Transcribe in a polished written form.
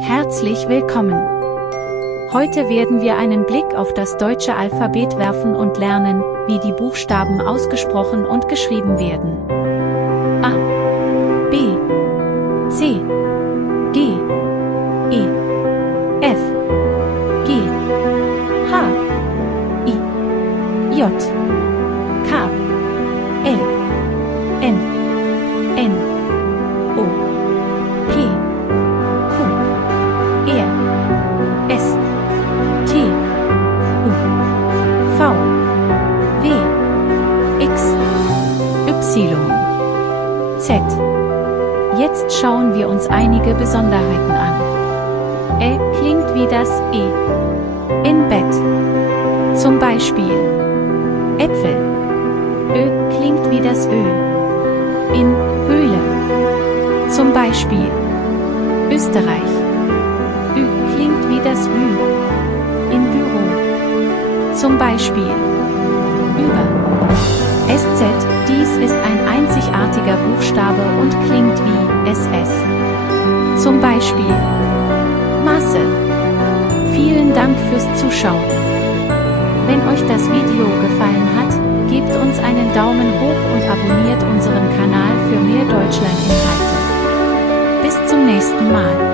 Herzlich willkommen! Heute werden wir einen Blick auf das deutsche Alphabet werfen und lernen, wie die Buchstaben ausgesprochen und geschrieben werden. A, B, C, D, E, F, G, H, I, J, K, L, M, N, O, P, Q, R, S, T, U, V, W, X, Y, Z. Jetzt schauen wir uns einige Besonderheiten an. Ä klingt wie das E. In Bett. Zum Beispiel Äpfel. Ö klingt wie das Ö. In Höhle. Zum Beispiel Österreich. Ü klingt wie das Ü. In Büro. Zum Beispiel über. SZ, dies ist ein einzigartiger Buchstabe und klingt wie SS. Zum Beispiel Maße. Vielen Dank fürs Zuschauen. Wenn euch das Video gefallen hat, gebt uns einen Daumen hoch und abonniert unseren Kanal für mehr Deutschland-Inhalte. Bis zum nächsten Mal.